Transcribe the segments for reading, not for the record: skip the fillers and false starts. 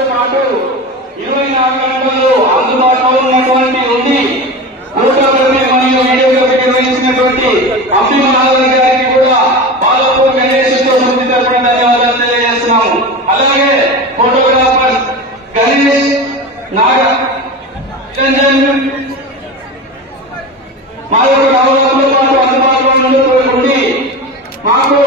గంటలతో పాటు 24 గంటలు అందుబాటులో ఉన్నటువంటి ఉండి ఫోటోగ్రఫీ మరియు వీడియోగ్రఫీ నిర్వహించినటువంటి అమ్మి మాధవ్ గారికి కూడా బాలాపూర్ గణేష్ సమితి తరఫున ధన్యవాదాలు తెలియజేస్తున్నాము. అలాగే ఫోటోగ్రాఫర్ గణేష్ నాగరంజన్ మా యొక్క నవరాత్రులతో పాటు అందుబాటులో ఉండి మాకు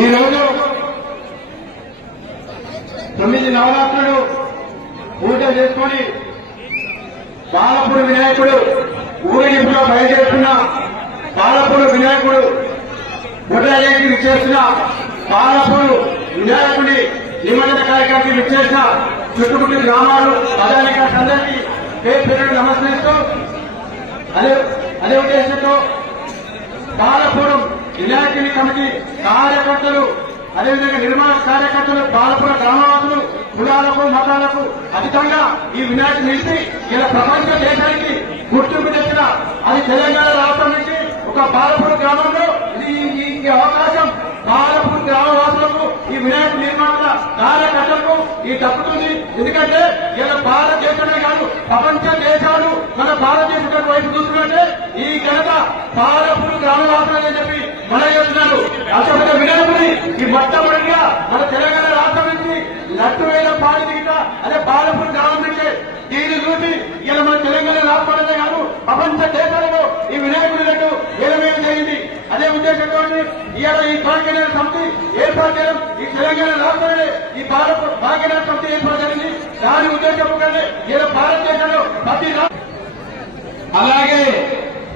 ఈ రోజు 9 నవరాత్రులు పూజ చేసుకుని బాలపూర్ వినాయకుడు ఊరేగింపులో బయలుదేరుతున్న బాలపూర్ వినాయకుడు గుడ్లకి విచ్చేసిన బాలపూర్ వినాయకుడి నిమజ్జన కార్యక్రమానికి విచ్చేసిన చుట్టుముట్టు గ్రామాలు ప్రజానికందరికీ పేరు నమస్కరిస్తూ అదే ఉద్దేశంతో బాలపూర్ వినాయకుని కమిటీ కార్యకర్తలు అదేవిధంగా నిర్మాణ కార్యకర్తలు బాలపుర గ్రామవాసులు కులాలకు మతాలకు అధికంగా ఈ వినాయక నిలిచి ఇలా ప్రపంచ దేశానికి గుర్తింపు తెచ్చిన అది తెలంగాణ రాష్ట్రం నుంచి ఒక బాలపుర గ్రామంలో ఈ అవకాశం బాలపూర్ గ్రామవాసులకు ఈ వినాయక నిర్మాణ కార్యకర్తలకు ఈ దక్కుతుంది. ఎందుకంటే ఇలా భారతదేశమే కాదు ప్రపంచ దేశాలు మన భారతదేశం వైపు చూస్తున్నట్టే ఈ ఘనత బాలపూర్ గ్రామవాసులని చెప్పి మనం చేస్తున్నారు. అసలు వినాయకుడి ఈ మొట్టమొదటిగా మన తెలంగాణ రాష్ట్రం నుంచి లడ్డువేల పాడి దిగుతా అదే బాలపూర్ గ్రామం నుంచే దీన్ని చూసి ఇలా మన తెలంగాణ రాష్ట్రాలనే కాదు ప్రపంచ దేశాలలో ఈ వినాయకుడి లడ్డు వేలవేలు జరిగింది. అదే ఉద్దేశంతో ఇవాళ ఈ భాగ్యనగర సమితి ఏర్పాటు చేయడం ఈ తెలంగాణ రాష్ట్రంలో ఈ భాగ్యనగర సమితి ఏర్పాటు జరిగింది. దాని ఉద్దేశం కంటే ఇలా భారతదేశంలో ప్రతి అలాగే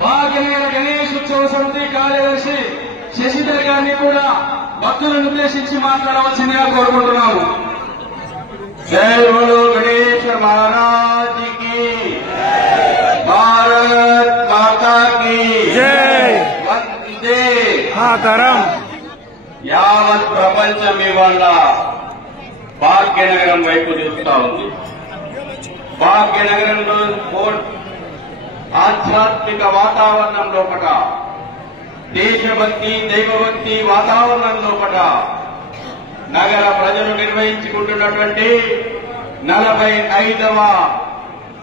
భాగ్యనగర గణేష్ ఉత్సవ సమితి కార్యదర్శి శశిధర్ గారిని కూడా భక్తులను ఉద్దేశించి మాట్లాడవలసిందిగా కోరుకుంటున్నాము. జై బోలో గణేశ్వర మహారాజ్ కి, భారత్ మాతా కి జై, వందే మాతరం. యావత్ ప్రపంచం ఇవాళ భాగ్యనగరం వైపు చూస్తా ఉంది. భాగ్యనగరంలో ఆధ్యాత్మిక వాతావరణం లోపల, దేశభక్తి దైవభక్తి వాతావరణం లోపల నగర ప్రజలు నిర్వహించుకుంటున్నటువంటి 45వ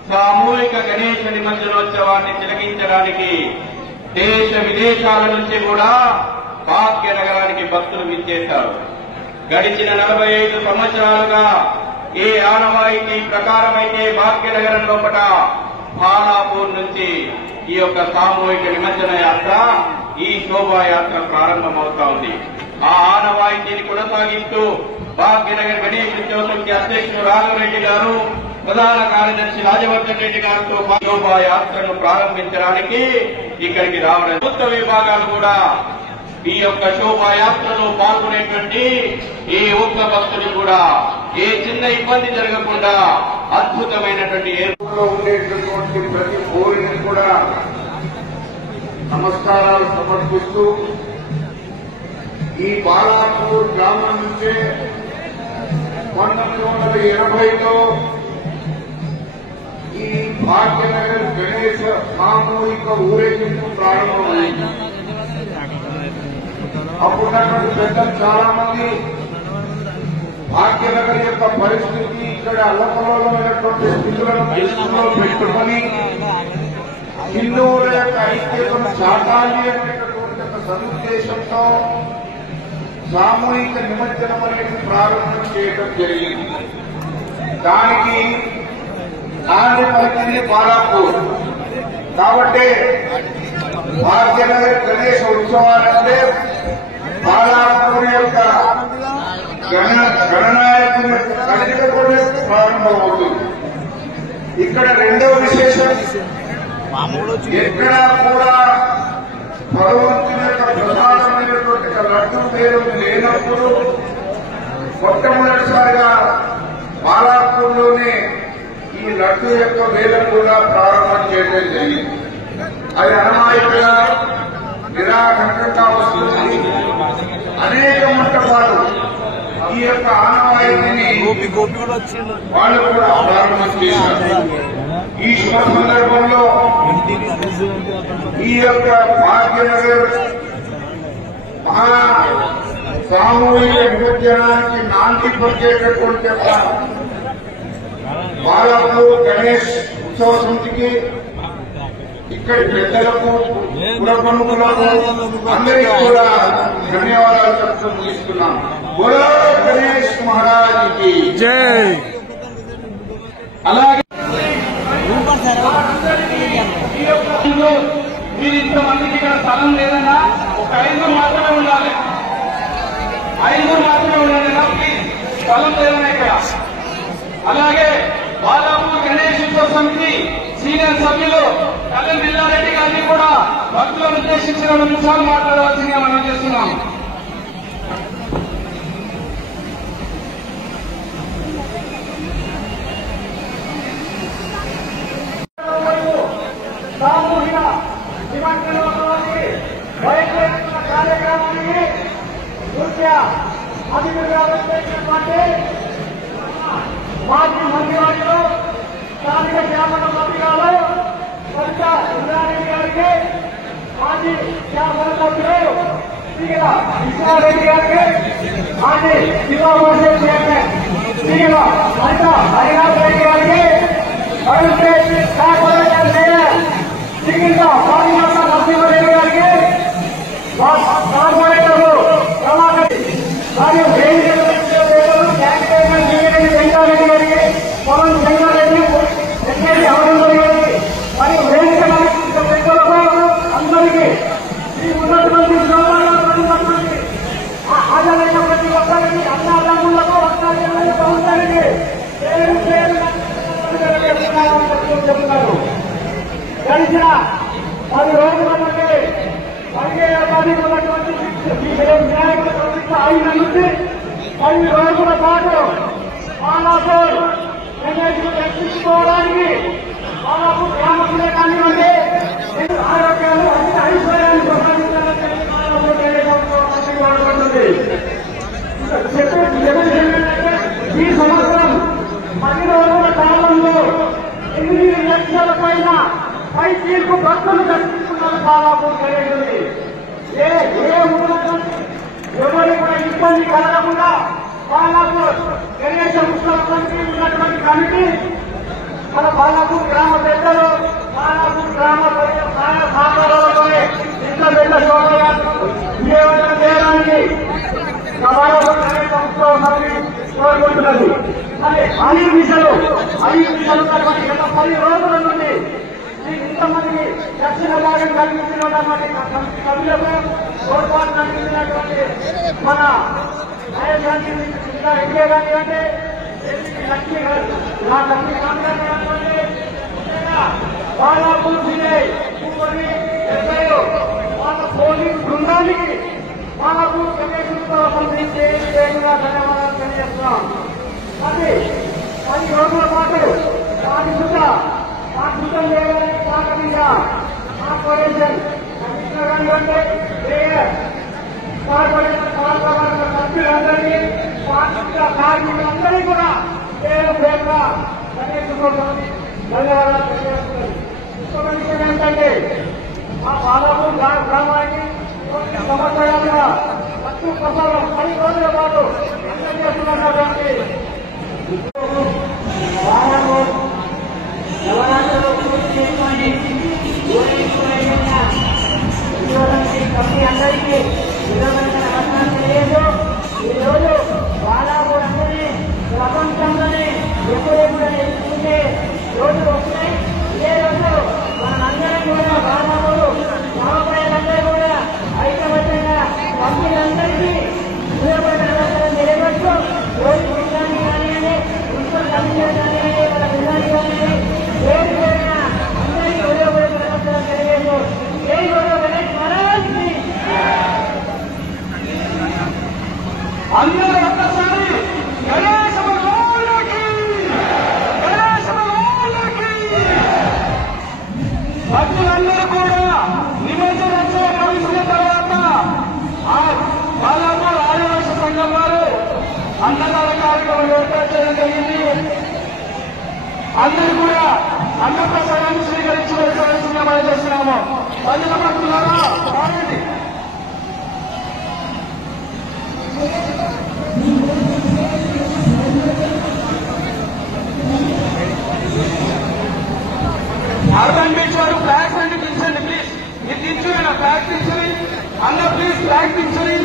సామూహిక గణేశ నిమజ్జనోత్సవాన్ని తిలకించడానికి దేశ విదేశాల నుంచి కూడా భాగ్యనగరానికి భక్తులు విచ్చేశారు. గడిచిన 45 సంవత్సరాలుగా ఏ ఆనవాయితీ ప్రకారమైతే భాగ్యనగరం లోపల బాలాపూర్ నుంచి ఈ యొక్క సామూహిక నిమజ్జన యాత్ర, ఈ శోభాయాత్ర ప్రారంభమవుతా ఉంది. ఆ ఆనవాయితీని కొనసాగిస్తూ భాగ్యనగర్ గణేష్ ఉత్సవ సమితి అధ్యక్షుడు రాఘవరెడ్డి గారు, ప్రధాన కార్యదర్శి రాజవర్ధన్ రెడ్డి గారితో శోభాయాత్రను ప్రారంభించడానికి ఇక్కడికి రావడం. ప్రభుత్వ విభాగాలు కూడా ఈ యొక్క శోభాయాత్రలో పాల్గొనేటువంటి ఏ ఒక్క భక్తుడు కూడా ఏ చిన్న ఇబ్బంది జరగకుండా అద్భుతమైనటువంటి ఏర్పాటులో ఉండేటటువంటి ప్రతి కోరికను కూడా నమస్కారాలు సమర్పిస్తూ ఈ బాలాపూర్ గ్రామం నుంచే 1980లో ఈ భాగ్యనగర్ గణేశ సామూహిక ఊరేగింపు ప్రారంభమైంది. అప్పుడున్నటువంటి పెద్దలు చాలా మంది భాగ్యనగర్ యొక్క పరిస్థితి ఇక్కడ అల్లకల్లోలమైనటువంటి స్థితులను దృష్టిలో పెట్టుకుని హిందువుల యొక్క ఐక్యతను చాటాలి అనేటటువంటి ఒక సదుద్దేశంతో సామూహిక నిమజ్జనం అనేది ప్రారంభం చేయడం జరిగింది. దానికి నాంది పలికింది బాలాపూర్. కాబట్టి భాగ్యనగర్ గణేశ ఉత్సవాలంటే బాలాపూర్ యొక్క గణనాయకుని కదలికతో ప్రారంభమవుతుంది. ఇక్కడ రెండవ విశేషం, ఎక్కడా కూడా భగవంతుని యొక్క ప్రధానమైనటువంటి లడ్డు పేరు లేనప్పుడు మొట్టమొదటిసారిగా బాలాపూర్లోనే ఈ లడ్డు యొక్క వేలం కూడా ప్రారంభం చేయడం జరిగింది. అది అనమాయిగా నిరాఘంటంగా వస్తుంది. అనేక మంటపాలు ఈ యొక్క ఆనవాయితీని వాళ్ళు కూడా ప్రారంభం చేశారు. ఈ శుభ సందర్భంలో ఈ యొక్క భాగ్యనగర్ మహా సామూహిక నిమజ్జనానికి నాంది పలికేటటువంటి బాలాపూర్ గణేష్ ఉత్సవ సమితికి ఇక్కడి పెద్దలకు పురప్రముఖులకు అందరికీ కూడా ధన్యవాదాలు చెప్తూ ముగిస్తున్నాం. బోలో గణేష్ మహారాజ్కి జై. అలాగే మీరు ఇంతమందికి ఇక్కడ స్థలం లేదన్నా ఒక 5 మాత్రమే ఉండాలి. 5 మాత్రమే ఉండాలన్నా ప్లీజ్, స్థలం లేదన్నా ఇక్కడ. అలాగే బాలాపూర్ గణేష్ ఉత్సవ సమితి సీనియర్ సభ్యులు కళ్యాణ్ బిల్లారెడ్డి గారిని కూడా భక్తులను ఉద్దేశించి 2 నిమిషాలు మాట్లాడవలసిందిగా మనం చేస్తున్నాం. సామూహిక నిమజ్జనంలోని బయలుదేరుతున్న కార్యక్రమానికి ముఖ్య అతిథిగా వచ్చేసినటువంటి మాజీ మంత్రివర్యులు స్థానిక శాసన సభ్యులు సరిత ఇంద్రారెడ్డి గారికి, మాజీ శాసన సభ్యులు శ్రీల కృష్ణారెడ్డి గారికి, మాజీ జిల్లా పరిషత్ చైర్మన్ శ్రీల సరిత హరినాథ్ రెడ్డి గారికి, కార్పొరేషన్ మేయర్ శ్రీల స్వామినాథ నరసింహారెడ్డి గారికి, కార్పొరేటర్లు ప్రభాకర్ మరియు వెంకటరెడ్డి గారికి, పొలం శంకరెడ్డి, ఎస్ఐటి అమరేంద్ర గారికి మరియు వేదిక వ్యక్తులకు అందరికీ ఈ ఉన్నటువంటి హాజరైన ప్రతి ఒక్కరికి అన్నదమ్ములకు ఒక్కరికి చెప్తున్నారు. గడిచిన 10 రోజుల నుండి పనిచేయడానికి వినాయకుల ప్రతిష్ట అయిన నుంచి 10 రోజుల పాటు బాలాపూర్ గణేశుడు దర్శించుకోవడానికి బాలాపూర్ గ్రామంలో కానివ్వండి ఆరోగ్యాలు అన్ని ఐశ్వర్యాన్ని ప్రసాదించాలని ఈ సంవత్సరం 10 రోజుల కాలంలో 8 లక్షల పైన పై తీర్పు భక్తులు దర్శించుకున్నారు బాలాపూర్ గణేశుడిని. ఎవరు కూడా ఇబ్బంది కలగకుండా బాలాపూర్ గణేశ ఉత్సవానికి ఉన్నటువంటి కమిటీ మన బాలాపూర్ గ్రామ పెద్దలు, బాలాపూర్ గ్రామ సహాయ సహకారాలతోనే ఇంత పెద్ద శోభయాత్ర విజయవంతం చేయడానికి బాలాపూర్ గణేశ ఉత్సవ సమితి కోరుకుంటున్నది. అదే 5 దిశలు ఉన్నటువంటి గత 10 రోజుల నుండి ఇంతమందికి దక్షిణ భాగం కల్పించినటువంటి సభ్యులకు తోడ్పాటు కల్పించినటువంటి మన నాయకులు ఇంకే కానివ్వండి, లక్ష్మీ కానివ్వండి, బాలాపూర్ సిఐ వాళ్ళ పోలీస్ బృందానికి రోజుల పాటు వాటి శుద్ధం చేయడానికి సహకరించిన కార్పొరేషన్ సభ్యులందరినీ పార్టీల కార్మికులందరినీ కూడా ధన్యవాదాలు తెలియజేస్తున్నారు. ఇంకొక విషయం ఏంటంటే ఆ బాలాపూర్ గ్రామానికి కొన్ని సంవత్సరాలుగా పట్టు ప్రసాదం 10 రోజుల పాటు అందజేస్తున్నటువంటి నవరాత్రులు పూర్తి చేసుకొని కంపెనీ అందరికీ విలువైన అవసరం తెలియదు. ఈ రోజు బాలాపూర్ అందరినీ ప్రపంచంలోనే ఎప్పుడెప్పుడు ఎదుర్కొంటే రోజులు వస్తున్నాయి. ఇదే రోజు మనందరం కూడా బాలాపూర్ గ్రామప్రజలందరూ కూడా ఐకమత్యంగా కంపెనీలందరికీ విలువైన అవసరం తెలియవచ్చు. రోజు బృందాన్ని కానివ్వండి, మున్సిపల్ కమిషనర్ కానివ్వండి, మన బృందాన్ని కానివ్వండి, ఏది పోయినా అందరికీ విలువైన అవసరం తెలియదు. ఏ అందరూ ఒక్కసారి భక్తులందరూ కూడా నిమజ్జనోత్సవం ముగిసిన తర్వాత ఆ బాలాపూర్ ఆదివాసీ సంఘం వారు అన్నదాన కార్యక్రమం ఏర్పాటు చేయడం జరిగింది. అందరూ కూడా అన్నప్రసాదాన్ని స్వీకరించవలసిన మనం చేస్తున్నాము. భజన భక్తులారా రావండి. అర్బన్ బీచ్ వారు ఫ్లాగ్స్ అన్ని దించండి ప్లీజ్. మీరు దించున్నా ఫ్లాగ్ దించండి అన్న ప్లీజ్ ఫ్లాగ్ దించండి.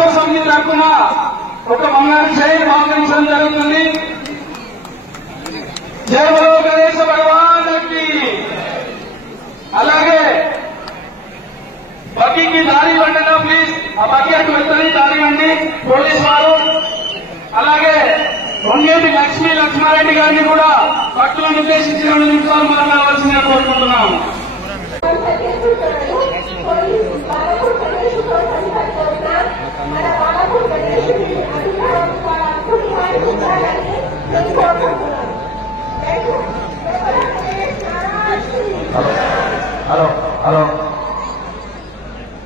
ఉత్సవ సమితి తరఫున ఒక బంగారు చైన్ ఆహ్వానించడం జరుగుతుంది. జయ బలో గణేశ భగవానికి. అలాగే బకీకి దారి ఇవ్వండి ప్లీజ్. ఆ బకీ అటు వెళ్తుంది, దారి ఇవ్వండి పోలీస్ వారు. అలాగే వంగేటి లక్ష్మారెడ్డి గారిని కూడా భక్తులను ఉద్దేశించి 2 నిమిషాలు మాట్లాడవలసిందిగా కోరుకుంటున్నాము. హలో హలో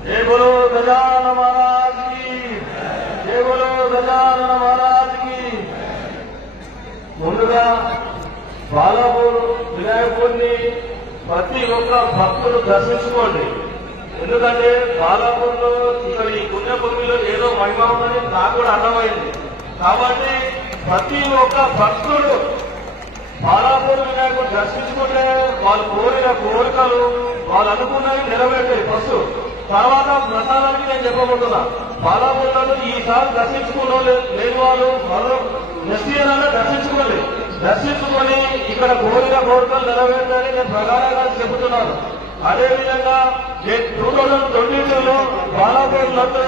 జై బోలో గజానన మహారాజ్ కి, జై బోలో గజానన మహారాజ్ కి. ముందుగా బాలాపూర్ వినాయకుడిని ప్రతి ఒక్క భక్తుడు దర్శించుకోండి. ఎందుకంటే బాలాపూర్లో ఇక్కడ ఈ పుణ్యభూమిలో ఏదో మహిమ ఉందని నాకు కూడా అర్థమైంది. కాబట్టి ప్రతి ఒక్క భక్తుడు బాలాపూర్ వినాయకుడు దర్శించుకుంటే వాళ్ళు కోరిన కోరికలు వాళ్ళు అనుకున్నవి నెరవేర్తాయి. ఫస్ట్ తర్వాత ప్రసాదానికి నేను చెప్పబోతున్నా. బాలాపూర్లను ఈసారి దర్శించుకున్న లేని వాళ్ళు మరో నెక్స్ట్ ఇయర్ అన్నా దర్శించుకోండి. దర్శించుకొని ఇక్కడ కోరిన కోరికలు నెరవేర్తాయని నేను ప్రధానంగా చెబుతున్నాను. అదేవిధంగా 2022లో బాలాపూర్లలో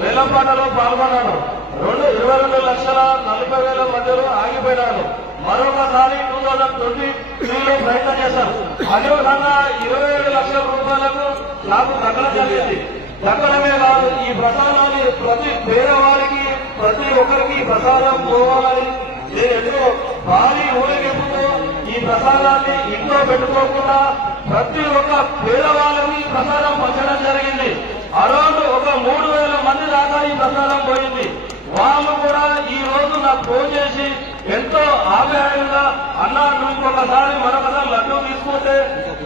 వేలంపాటలో పాల్గొన్నాను. 22,40,000 మధ్యలో ఆగిపోయినాను. మరొకసారి 2023లో ప్రయత్నం చేశాను. అదేవిధంగా 27 లక్షల రూపాయలకు నాకు దక్కడం జరిగింది. దక్కడమే కాదు, ఈ ప్రసాదాన్ని ప్రతి పేదవారికి ప్రతి ఒక్కరికి ప్రసాదం పోవాలని నేను ఎంతో భారీ ఊరేగింపుతో ఈ ప్రసాదాన్ని ఇంట్లో పెట్టుకోకుండా ప్రతి ఒక్క పేదవాళ్ళకి ప్రసాదం పంచడం జరిగింది. అరౌండ్ ఒక 3,000 మంది దాకా ఈ ప్రసాదం పోయింది. వాళ్ళు కూడా ఈ రోజు నాకు ఫోన్ చేసి ఎంతో ఆప్యాయంగా అన్నా ఇంకొకసారి మరొకసారి లడ్డూ తీసుకుంటే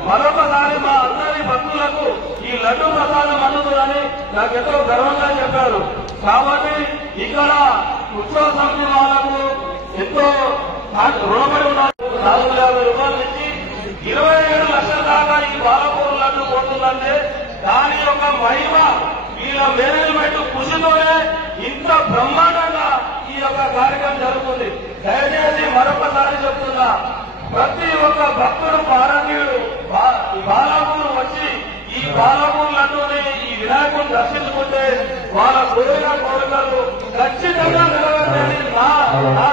మరొకసారి మా అందరి భక్తులకు ఈ లడ్డూ ప్రసాదం అందుతుందని నాకు ఎంతో గర్వంగా చెప్పారు. కాబట్టి ఇక్కడ ఉత్సవ సమితి వాళ్ళకు ఎంతో రుణపడి ఉన్నారు. 450 రూపాయలు ఇచ్చి 27 లక్షల దాకా ఈ బాలాపూర్ లడ్డు పోతుందంటే దాని యొక్క మహిమ వీళ్ళ మేనేజ్మెంట్ కృషితోనే ఇంత బ్రహ్మాండంగా ఈ యొక్క కార్యక్రమం జరుగుతుంది. దయచేసి మరొకసారి చెప్తున్నా, ప్రతి ఒక్క భక్తుడు భారతీయుడు బాలాపూర్ వచ్చి ఈ బాలాపూర్ లడ్డూని ఈ వినాయకుడిని దర్శించుకుంటే వాళ్ళ కోరిన కోరికలు ఖచ్చితంగా నెరవేర్చాలని నా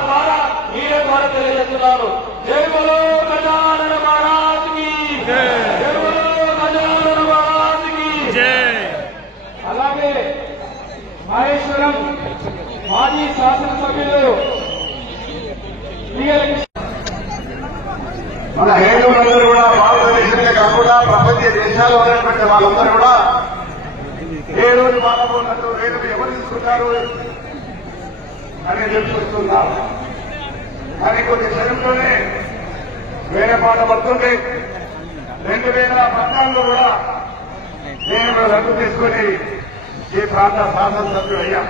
ద్వారా మీరే ద్వారా తెలియజేస్తున్నారు. జై బలో గజానన మహారాజ్ కి, జై బలో గజానన మహారాజ్ కి. అలాగే మహేశ్వరం మాజీ శాసనసభ్యులు మన హిందువులందరూ కూడా భారతదేశమే కాకుండా ప్రపంచ దేశాల్లో ఉన్నటువంటి వాళ్ళందరూ కూడా ఏ రోజు బాలపూర్ణతో రేపు ఎవరు తీసుకుంటారు అని తెలుసుకుంటున్నారు. కానీ కొద్ది సమయంలోనే వేరే పాట పడుతుంది. 2014లో కూడా నేను రద్దు తీసుకుని ఈ ప్రాంత శాసనసభ్యుడు అయ్యా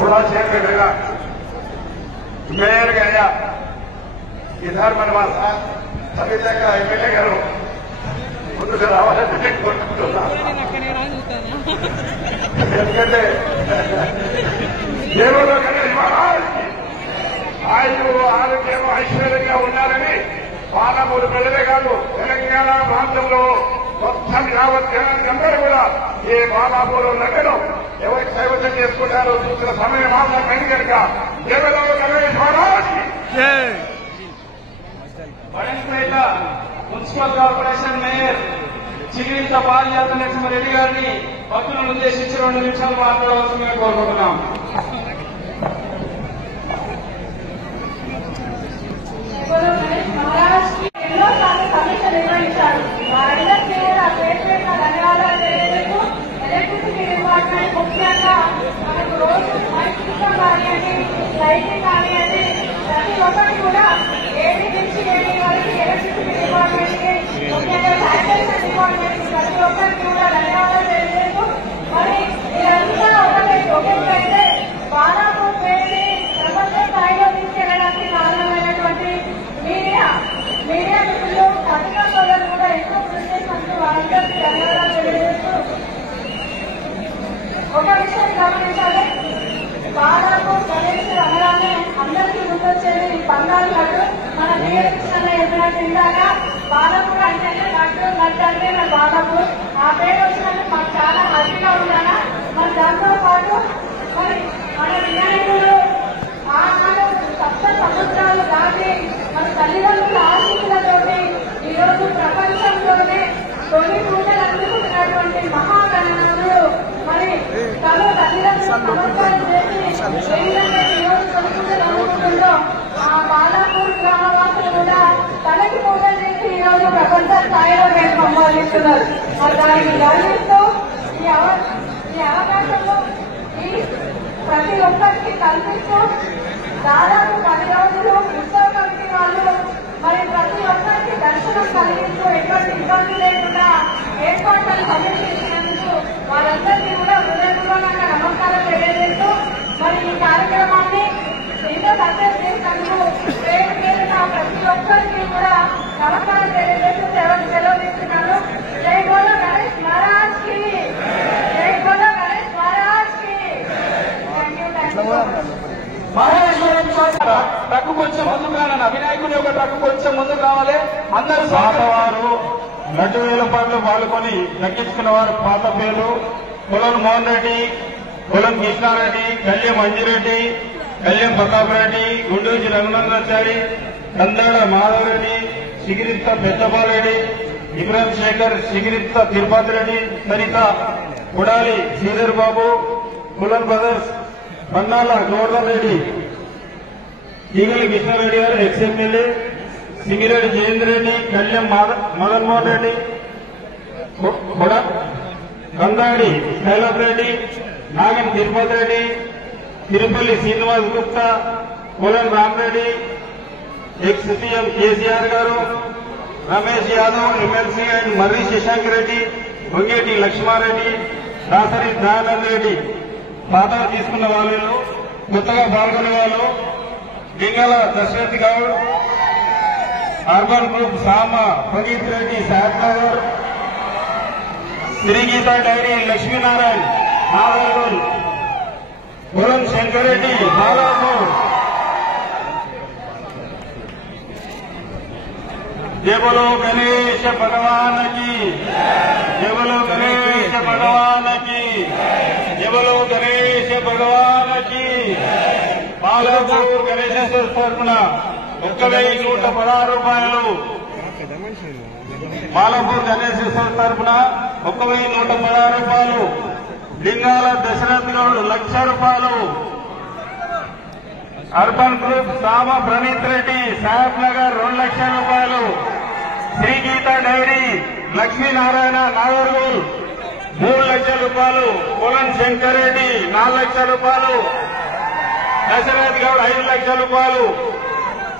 కూడా చైర్మన్గా మేయర్గా అయ్యా. ఈసారి మన మా సమితంగా ఎమ్మెల్యే గారు ముందుకు రావాలని కోరుకుంటున్నాను. ఎందుకంటే దేవుడు ఆయువు ఆరోగ్యం ఐశ్వర్యంగా ఉండాలని బాలాపూర్ ప్రజలే కాదు తెలంగాణ ప్రాంతంలో మొత్తం యావత్ జనాంగందరూ కూడా ఈ బాలాపూర్ నగరం ఎవరికి కైవసం చేసుకుంటారో చూసిన సమయం మాత్రం కనుక కేవలం Ganesh Maharaj Badangpet municipal corporation mayor Chigirintha పారిజాత నరసింహారెడ్డి గారిని భక్తులను ఉద్దేశించి 2 నిమిషాలు మాట్లాడవలసిందిగా కోరుకుంటున్నాం. ఎన్నోసార్లు సమీక్ష నిర్వహించారు. వారందరికీ కూడా పేరు ధన్యవాదాలు తెలియజేస్తూ ఎలక్ట్రిసిటీ డిపార్ట్మెంట్ ముఖ్యంగా మనకు రోజు సిస్టమ్ కానివ్వండి, లైటింగ్ కానివ్వండి, ప్రతి ఒక్కటి కూడా ఏడీ నుంచి ఏడీ వరకు ఎలక్ట్రిసిటీ డిపార్ట్మెంట్ కి ముఖ్యంగా శానిటేషన్ డిపార్ట్మెంట్ ప్రతి ఒక్కరికి కూడా ధన్యవాదాలు తెలియజేస్తూ మరి ఇదంతా ఒకటైతే బాలాపూర్ పేరుని ప్రపంచ స్థాయిలో తీసుకెళ్లడానికి కారణమైనటువంటి మీడియా మిత్రులు పత్రికా సోదరులు కూడా ఎక్కువ కృషి చేసినందుకు వారందరికీ ధన్యవాదాలు తెలియజేస్తూ ఒక విషయం గమనించాలి, బాలాపూర్ గణేష్ అనగానే అందరికీ గుర్తొచ్చేది బంగారు లడ్డు. మన నియోజకవర్గంలో చెప్పినట్టు ఇందాక బాలాపూర్ అంటేనే లడ్డు అంటే మన బాలాపూర్. ఆ పేరు వచ్చినందుకు మాకు చాలా హ్యాపీగా ఉండాలా. మరి దాంతో పాటు మరి మన వినాయకుడు ఆనాడు సప్త సముద్రాలు దాటి మన తల్లిదండ్రుల ఆశీస్సులతోటి ఈరోజు ప్రపంచంలోనే తొలి పూజలు అందుకుంటున్నటువంటి మహాగణనాథుడు మరి తను తల్లిదండ్రులు నమస్కారం చేసి ఏ విధంగా ఈరోజు తొలి పూజలు అందుకుంటుందో ఆ బాలాపూర్ గ్రామవాసులు కూడా తనకి పూజలు చేసి ఈరోజు ప్రపంచ స్థాయిలో నేను సంపాదిస్తున్నారు. మరి దానికి గౌరవిస్తూ ఈ అవకాశంలో ఈ ప్రతి ఒక్కరికి కల్పిస్తూ దాదాపు 10 రోజులు ఉత్సవ కమిటీ వాళ్ళు మరి ప్రతి ఒక్కరికి దర్శనం కలిగిస్తూ ఎటువంటి ఇబ్బంది లేకుండా ఏర్పాట్లను సమీక్షించినందుకు వారందరికీ కూడా హృదయపూర్వకంగా నమస్కారం తెలియజేస్తూ మరి ఈ కార్యక్రమాన్ని ఇంత సక్సెస్ చేసినందుకు పేరు పేరున ప్రతి ఒక్కరికి కూడా నమస్కారం తెలియజేస్తూ సెలవు తీసుకున్నాను. జై బోలో గణేష్ మహారాజ్ కి, జై బోలో గణేష్ మహారాజ్ కి. మహేశ్వరం ట్రక్కు కొంచెం ముందుకు రానన్న వినాయకుడి యొక్క ట్రక్కు కొంచెం ముందుకు రావాలి. అందరూ పాతవారు లడ్డు వేల పాటలు పాల్గొని దక్కించుకున్న వారు పాత పేరు కులం మోహన్ రెడ్డి, కులం Krishna Reddy, Kalyan Manjireddy, Kalyan Pratap Reddy, గుండూచి రఘునందనాచారి, Kandada Madhava Reddy, సిగిరిత్త పెద్దబాలరెడ్డి, Ibrahim Shekhar, సిగిరిత్త Tirupati Reddy, Saritha Kodali Sridhar Babu, Kulam brothers, Pannala Govardhan Reddy, Eegali Krishnareddy garu ex MLA, Singireddy Jayender Reddy, Kalyan Madanmohan Reddy, Kandadi Shailabh Reddy, Nagan Tirupati Reddy, Tirupalli Srinivas Gupta, Kolam Ramareddy, ex CM KCR garu, Ramesh Yadav MLC and Marri Shashank Reddy, Vangeti Laxmareddy, Dasari Dayanand Reddy. పాత తీసుకున్న వాళ్ళు, కొత్తగా పాల్గొనే వాళ్ళు Lingala Dasharath Goud, urban group Sama Pradeep Reddy, Saheb Nagar, Srigeetha dairy Lakshminarayana Nagargol, Kulam Shankarreddy Balapur. जय बोलो गणेश भगवान की, जय बोलो गणेश भगवान की, जय बोलो गणेश भगवान की. బాలాపూర్ గణేశ్వర తరఫున 1,116 రూపాయలు. బాలాపూర్ గణేశ్వర తరఫున 1,116 రూపాయలు. లింగాల దశరథ్ గౌడ్ 1,00,000 రూపాయలు. అర్బన్ గ్రూప్ సామ ప్రణీత్ రెడ్డి, సాహెబ్ నగర్ 2,00,000 రూపాయలు. శ్రీగీత డైరీ లక్ష్మీనారాయణ నాగర్గోల్ 3,00,000 రూపాయలు. కులం శంకర్ రెడ్డి 4,00,000 రూపాయలు. దశరథ్ గౌడ్ 5,00,000 రూపాయలు.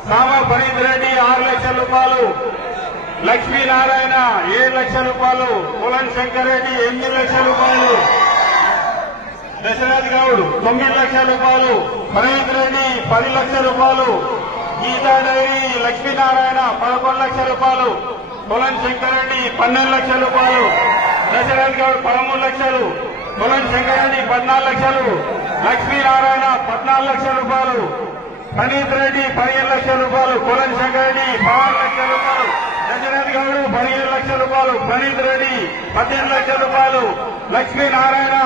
సామ ప్రణీత్ రెడ్డి 6,00,000 రూపాయలు. లక్ష్మీనారాయణ 7,00,000 రూపాయలు. కులం శంకర్ రెడ్డి 8,00,000 రూపాయలు. దశరథ్ గౌడ్ 9,00,000 రూపాయలు. ప్రణీత్ రెడ్డి 10,00,000 రూపాయలు. గీతా డైరీ లక్ష్మీనారాయణ 11,00,000 రూపాయలు. కులం శంకర్ రెడ్డి 12,00,000 రూపాయలు. దశరథ్ గౌడ్ 13,00,000. కులం శంకర్ రెడ్డి 14,00,000. లక్ష్మీనారాయణ 14,00,000 రూపాయలు. ప్రణీత్ రెడ్డి 15,00,000 రూపాయలు. కులం శంకర్ రెడ్డి 16,00,000 రూపాయలు. దశరథ్ గౌడ్ 15,00,000 రూపాయలు. ప్రణీత్ రెడ్డి 18,00,000 రూపాయలు. లక్ష్మీనారాయణ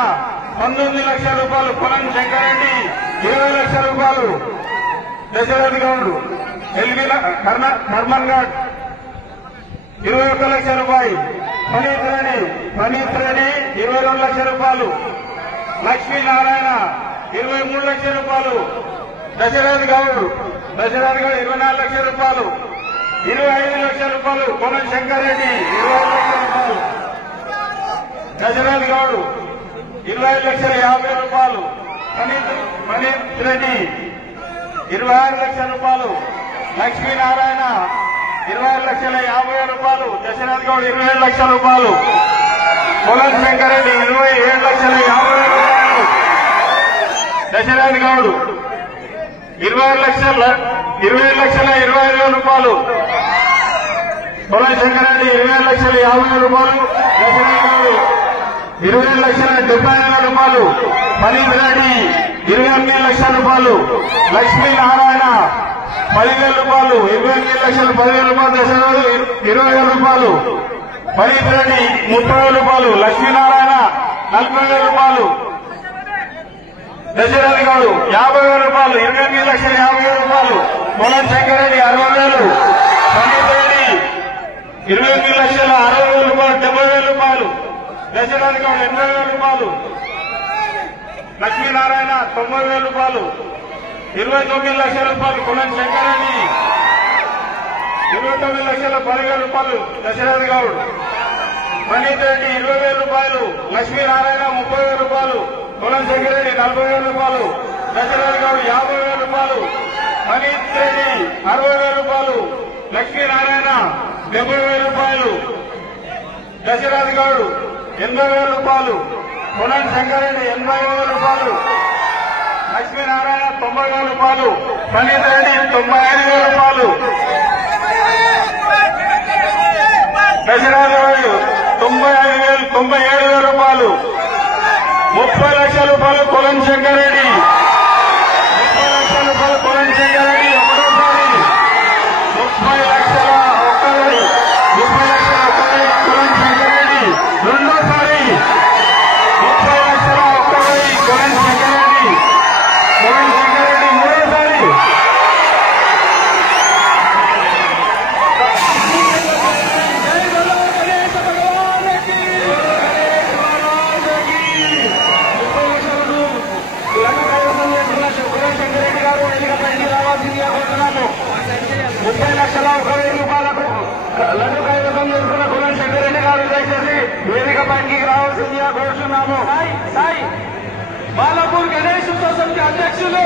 19,00,000 రూపాయలు. కులం శంకర్ రెడ్డి 20,00,000 రూపాయలు. దశరథ్ గౌడ్ కర్మన్ ఘాట్ 21,00,000 రూపాయలు. ప్రణీత్ రెడ్డి 22,00,000 రూపాయలు. లక్ష్మీనారాయణ 23,00,000 రూపాయలు. దశరథ్ గౌడ్ 24,00,000 రూపాయలు. 25,00,000 రూపాయలు. కులం శంకర్ రెడ్డి 25,00,000 రూపాయలు. దశరథ్ గౌడ్ 20,50,000 రూపాయలు. ప్రణీత్ రెడ్డి 26,00,000 రూపాయలు. లక్ష్మీనారాయణ 26,50,000 రూపాయలు. దశరథ్ గౌడ్ 27,00,000 రూపాయలు. కులం శంకర్ రెడ్డి 27,50,000 రూపాయలు. దశరథ్ గౌడ్ 20,20,25,000 రూపాయలు. కులం శంకర్ రెడ్డి 20,50,000 రూపాయలు. దశరథ్ గౌడ్ 20,75,000 రూపాయలు. పల్లిరెడ్డి 28,00,000 రూపాయలు. లక్ష్మీనారాయణ 10,000 రూపాయలు. 28,10,000 రూపాయలు. దశరథు 20,000 రూపాయలు. పల్లిరెడ్డి 30,000 రూపాయలు. లక్ష్మీనారాయణ 40,000 రూపాయలు. దశరథ్ గౌడ్ 50,000 రూపాయలు. 28,50,000 రూపాయలు. పొలం శంకరెడ్డి 60,000. పల్లిరెడ్డి 28,60,000 రూపాయలు. 70,000 రూపాయలు. దశరథ్ గౌడ్ 80,000 రూపాయలు. లక్ష్మీనారాయణ 90,000 రూపాయలు. 29,00,000 రూపాయలు. పొలం శంకరెడ్డి 29,10,000 రూపాయలు. దశరథ్ గౌడ్. పండిత్ రెడ్డి 20,000 రూపాయలు. లక్ష్మీనారాయణ 30,000 రూపాయలు. పొలం శంకరెడ్డి 40,000 రూపాయలు. దశరథ్ గౌడ్ 50,000 రూపాయలు. పండిత్ రెడ్డి 60,000 రూపాయలు. లక్ష్మీనారాయణ 70,000 రూపాయలు. దశరథ్ గౌడ్ 80,000 రూపాయలు. పొలం శంకరెడ్డి 80,000 రూపాయలు. లక్ష్మీనారాయణ 90,000 రూపాయలు. పండిత్ రెడ్డి 95,000 రూపాయలు. దశరథ్ గౌడ్ 97,000 రూపాయలు. 30 లక్షల రూపాయలు. పొలం శంకరెడ్డి 30 లక్షల రూపాయలు. పొలం శంకరెడ్డి ఒకటోసారి 30 లక్షల ఒక్కరి 30 లక్షల ఒక్కరి. పొలం శంకరెడ్డి రెండోసారి 30 లక్షల ఒక్కరి. పొలం శంకరెడ్డి మూడోసారి. శంకరెడ్డి గారు ఎన్నికపైకి రావాల్సిందిగా కోరుతున్నాము. 30 లక్షల 1,000 రూపాయలకు లడ్డు కైవసం చేసుకున్న కులం శంకరెడ్డి గారు దయచేసి వేదికపైకి రావాల్సిందిగా కోరుతున్నాము. బాలాపూర్ గణేష్ ఉత్సవ సమితి అధ్యక్షులు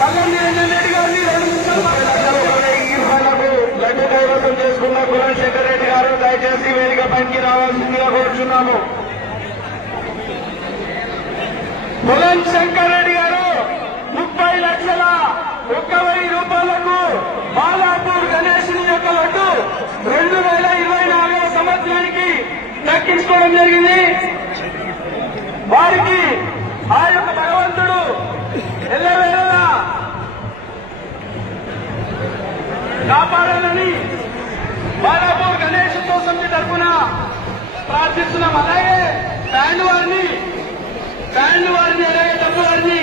కల్లం నిరంజన్ రెడ్డి గారిని 2 నిమిషాలు 30 లక్షల 1,000 రూపాయలకు లడ్డు కైవసం చేసుకున్న కులం శంకరెడ్డి గారు దయచేసి వేదికపైకి రావాల్సిందిగా కోరుతున్నాము. పొలం శంకరెడ్డి గారు 30 లక్షల 1,000 రూపాయలకు బాలాపూర్ గణేశుని యొక్క లడ్డు 2024వ సంవత్సరానికి దక్కించుకోవడం జరిగింది. వారికి ఆ యొక్క భగవంతుడు ఎల్లవేళలా కాపాడాలని బాలాపూర్ గణేష్ ఉత్సవ సమితి తరఫున ప్రార్థిస్తున్నాం. అలాగే బ్యాండ్ వారిని అలాగే డబ్బు వారిని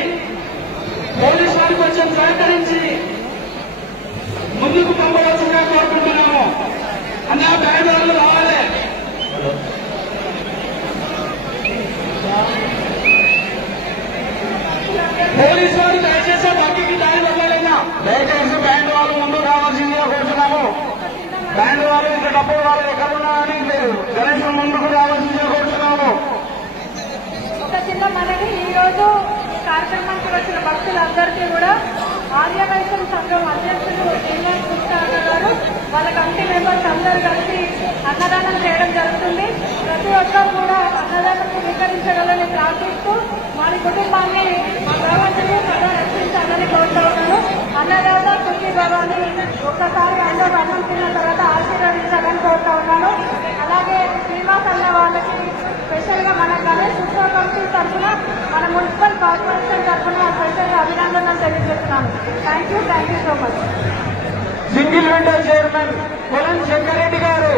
పోలీసు వారికి కొంచెం సహకరించి ముందుకు పంపవలసిందిగా కోరుకుంటున్నాము. అన్న బ్యాండ్ వాళ్ళు రావాలి. పోలీసు వారు దయచేసి బాకీకి దారి వదలైనా దయచేసి బ్యాండ్ వాళ్ళు ముందు రావాల్సిందిగా కోరుతున్నాము. బ్యాండ్ వాళ్ళు ఇంకా డబ్బులు వాళ్ళు ఎక్కడున్నా అని లేదు. గణేశం ముందుకు రావాల్సిందిగా కోరుతున్నాము. ఒక చిన్న మనకి ఈ రోజు కార్యక్రమానికి వచ్చిన భక్తులందరికీ కూడా ఆర్యవైశ్యం సంఘం అధ్యక్షులు శ్రీనివాస్ కృష్ణ గారు వాళ్ళ కమిటీ మెంబర్స్ అందరూ కలిసి అన్నదానం చేయడం జరుగుతుంది. ప్రతి ఒక్కరు కూడా అన్నదానం స్వీకరించగలని ప్రార్థిస్తూ వారి కుటుంబాన్ని భగవంతుని సదా రక్షించాలని కోరుతూ ఉన్నాను. అన్నదాత సుఖీ భవాని ఒక్కసారి అందరూ అన్నం తిన్న తర్వాత ఆశీర్వదించాలని కోరుతూ ఉన్నాను. అలాగే శ్రీనివాస్ అన్న వాళ్ళకి స్పెషల్ గా మన గణేష్ ఉత్సవ కమిటీ తరఫున మన మున్సిపల్ కార్పొరేషన్ తరఫున స్పెషల్ గా అభినందనలు తెలియజేస్తున్నాను. Thank you so much. Single window chairman పొలం శంకరెడ్డి గారు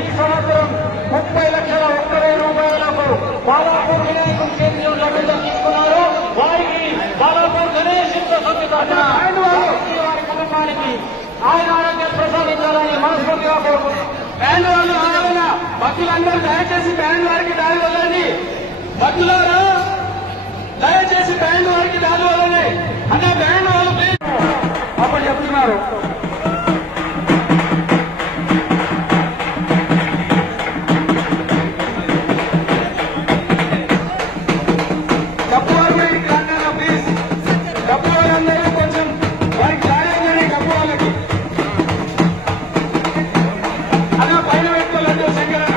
ఈ సంవత్సరం 30 లక్షల 1,000 రూపాయలకు బాలాపూర్ వినాయకుడి చేతిలో లడ్డు దక్కించుకున్నారు. వారికి బాలాపూర్ గణేష్ సమితి తరఫున వారి కుటుంబానికి ఆయన ఆరోగ్యం ప్రసాదించాలని మనస్ఫూర్తిగా కోరుకుంటున్నాం. బ్యాండ్ వాళ్ళు రావాలన్నా భక్తులందరూ దయచేసి బ్యాండ్ వారికి దారి వదలండి. భక్తులారా దయచేసి బ్యాండ్ వారికి దారి వదలండి. అంటే బ్యాండ్ వాళ్ళు అప్పుడు చెప్తున్నారు. డబ్బు వారు కూడా ఇంటికి రాండి ప్లీజ్. డబ్బు వాళ్ళందరూ కొంచెం వారికి దారి డబ్బు వాళ్ళకి అలా పైన పెట్టుకోవాలంటే శంకరన్న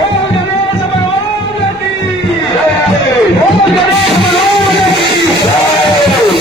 ఓం గణేశ భగవానుకి జై. ఓం గణేశ భగవానుకి జై.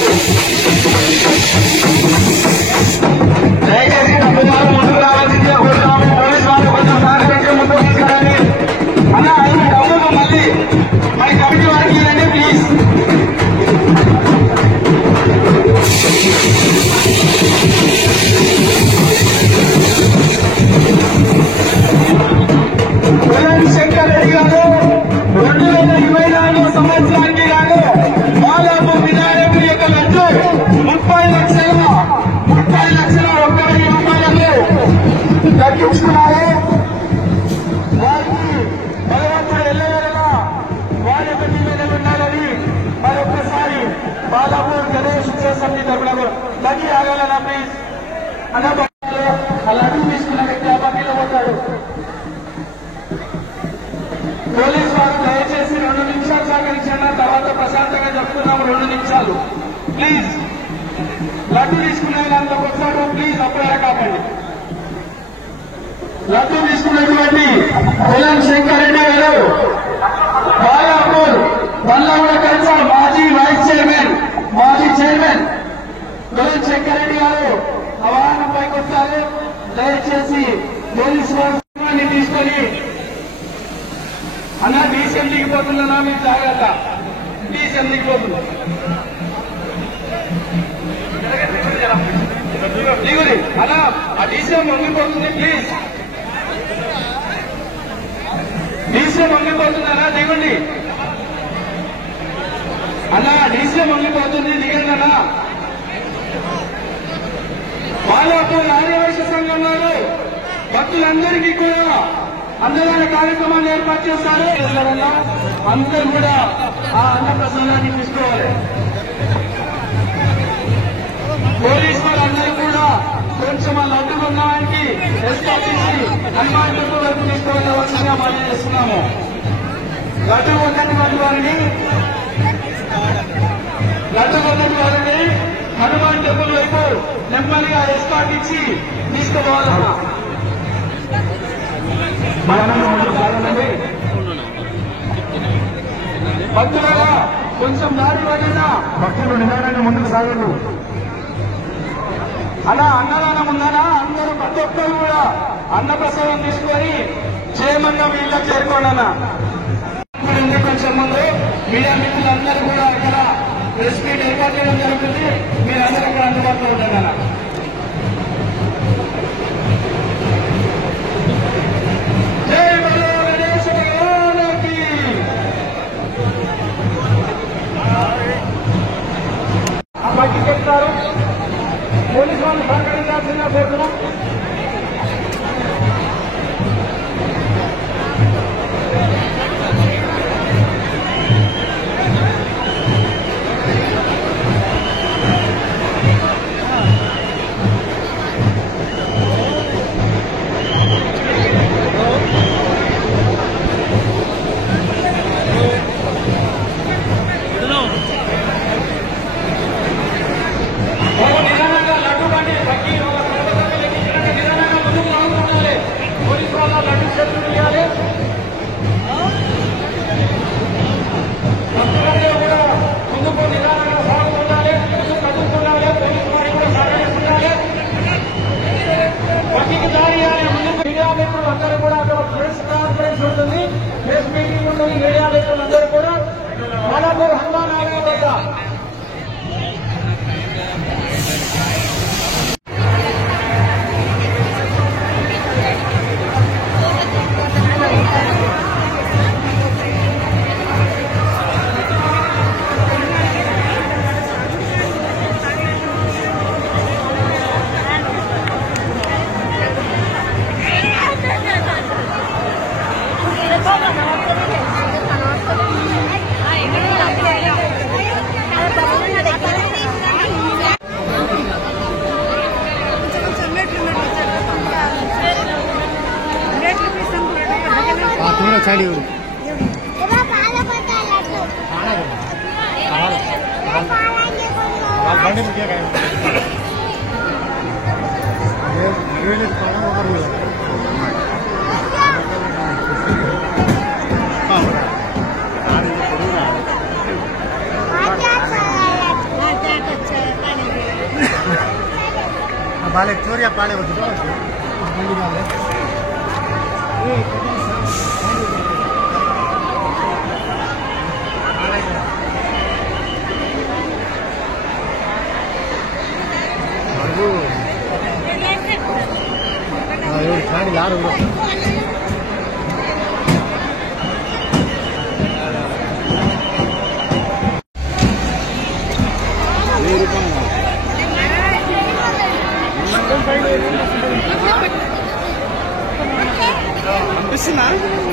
ఎక్కించుకున్నారు. వారికి భగవంతుడు ఎల్లవేళలా వారి యొక్క మీద ఉండాలని మరొకసారి బాలాపూర్ గణేష్ ఉత్సవ సమితి తరపున లక్కీ ఆగాలన్నా ప్లీజ్ అన్న. అలా అడుగు తీసుకున్న వ్యక్తి ఆ పక్కన పోతాడు. పోలీసు వారు దయచేసి 2 నిమిషాలు సహకరించిన తర్వాత ప్రశాంతంగా చెప్తున్నాము. 2 నిమిషాలు ప్లీజ్. లడ్డు తీసుకునే దాంట్లో వచ్చాడు ప్లీజ్ అప్పుడే కాకండి. లడ్డు తీసుకున్నటువంటి పొలం శంకర్ రెడ్డి గారు బాలాపూర్ బండ్లగూడ కన్సల్ మాజీ వైస్ చైర్మన్ మాజీ చైర్మన్ పొలం శంకర్ రెడ్డి గారు వాహనంపైకి వస్తారు. దయచేసి పోలీసు వారిని తీసుకొని అన్నా డీసీఎం దిగిపోతుందన్నా మీరు జాగ్రత్త. డీసీఎం దిగిపోతుంది దిగురి అన్నా. ఆ డీసీఎం వంగిపోతుంది ప్లీజ్. డీసీఎం వంగిపోతుందన్నా దిగండి అన్నా. డీసీఎం వంగిపోతుంది దిగండి అన్నా. బాలాపూర్ ఆదివాసీ సంఘంలో భక్తులందరికీ కూడా అన్నదాన కార్యక్రమాన్ని ఏర్పాటు చేస్తారు. అందరూ కూడా ఆ అన్న ప్రసాదాన్ని తీసుకోవాలి. పోలీసు వారందరూ కూడా కొంచెం ఆ లడ్డు కొనడానికి ఎస్టాబ్లిష్ హనుమాన్ టెంపుల్ వరకు తీసుకోవాల్సిందిగా మనం చేస్తున్నాము. లడ్డు కొన్నటువంటి వారిని హనుమాన్ టెంపుల్ వైపు నెమ్మదిగా ఎస్కాట్ ఇచ్చి తీసుకుపోవాలన్నా. భక్తులుగా కొంచెం దారి పడినా భక్తులు నిదానంగా ముందుకు సాగరు. అలా అన్నదానం ఉందనా అందరూ ప్రతి ఒక్కరు కూడా అన్నప్రసాదం తీసుకొని క్షేమంగా మీ ఇళ్ళకి చేరుకోండి. కొంచెం ముందు మీడియా మిత్రులందరూ కూడా ఇక్కడ ప్రెస్ మీట్ ఏర్పాటు చేయడం జరుగుతుంది. మీరందరూ ఇక్కడ అందుబాటులో ఉండండి అన్న. బయటికి చెప్తారు. పోలీసు వాళ్ళు సహకరించాల్సిందిగా కోరుతున్నాం. అందరూ కూడా అక్కడ ప్రెస్ కాన్ఫరెన్స్ ఉంటుంది. ప్రెస్ మీటింగ్ ఉంటుంది. మీడియా మిత్రులందరూ కూడా బాలాపూర్ హనుమాన్ ఆలయం వద్ద छाड़ी बाले चोरिया पाले होती यार వస్తుందా?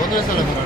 ¿Dónde está la